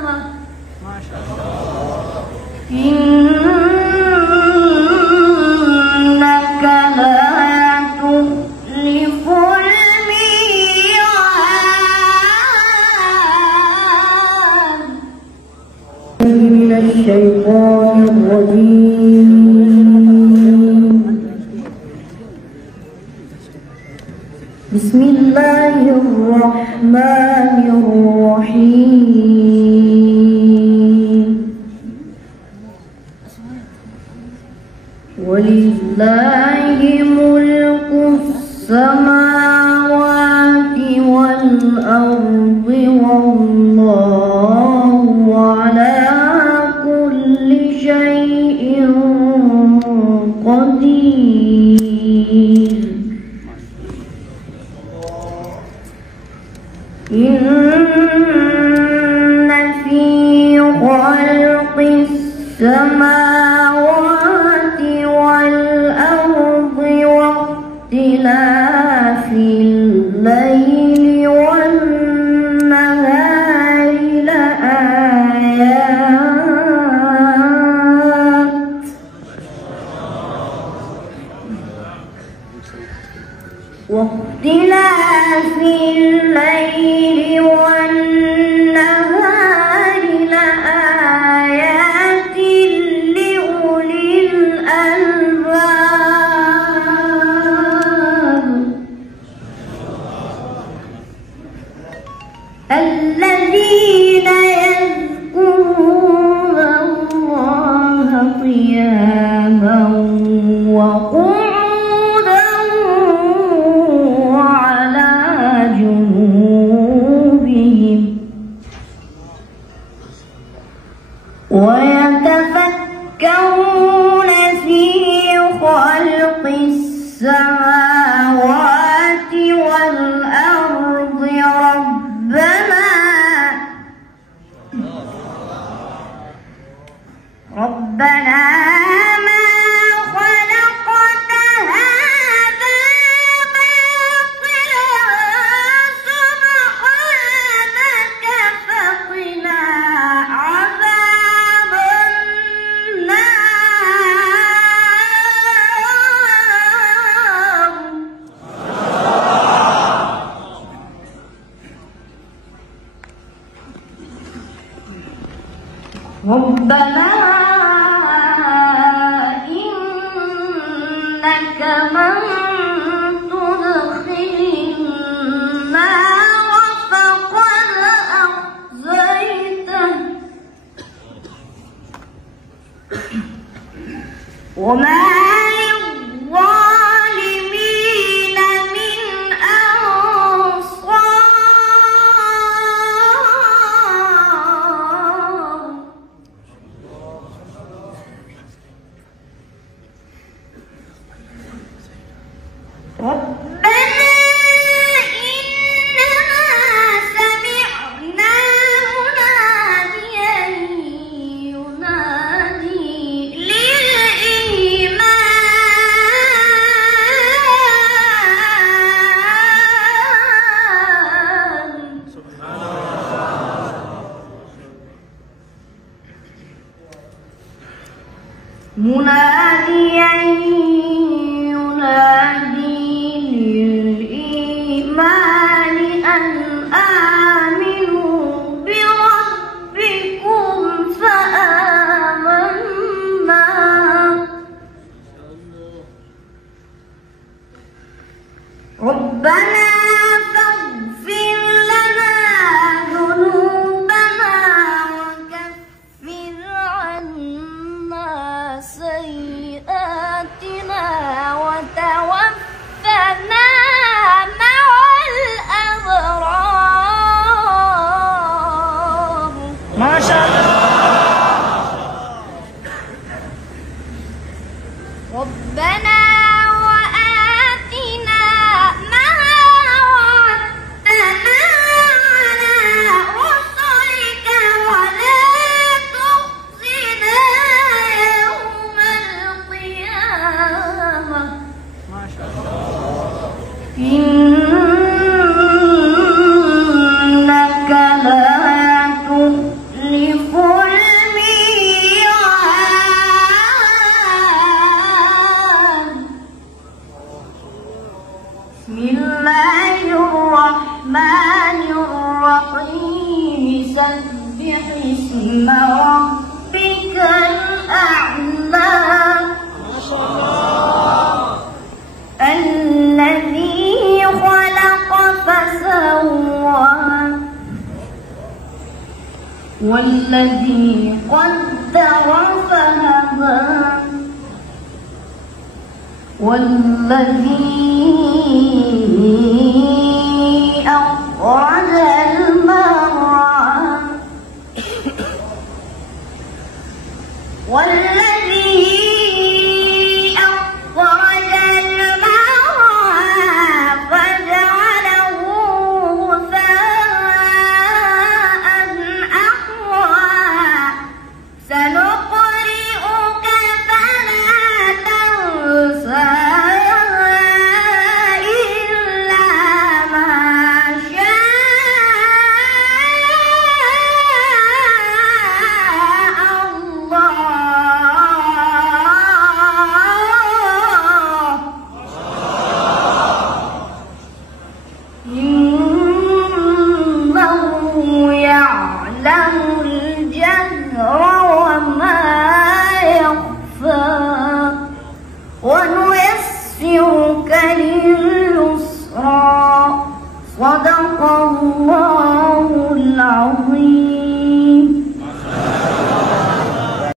ما شاء الله. إنك لا تخلف الميعاد. من الشيطان الرجيم. بسم الله الرحمن الرحيم. ولله ملك السماوات والأرض والله على كل شيء قدير. إن في خلق السماوات والأرض واختلاف الليل والنهار لآيات واختلاف الليل والنهار لآيات لأولي الألباب الذين يذكرون الله قياما وقعودا وعلى جنوبهم ويتفكرون في خلق السماوات والأرض ربنا ما خلقت هذا باطلا سبحانك فقنا عذاب النار. ربنا إنك من تدخل النار فقد أخزيته وما للظالمين من أنصار. ربنا إننا سمعنا مناديا ينادي للإيمان. مناديا ينادي للإيمان أن آمنوا بربكم فآمنا. ربنا فاغفر لنا ذنوبنا وكفر عنا سيئاتنا وتوفنا مع الأبرار. ما شاء الله. ربنا وآتنا ما وعدتنا على رسلك ولا تخزنا يوم القيامة. ما شاء الله. إنك لا تخلف سبح اسم ربك الأعلى الذي خلق فسوى والذي قدر فهدى والذي أخرج المرعى والذي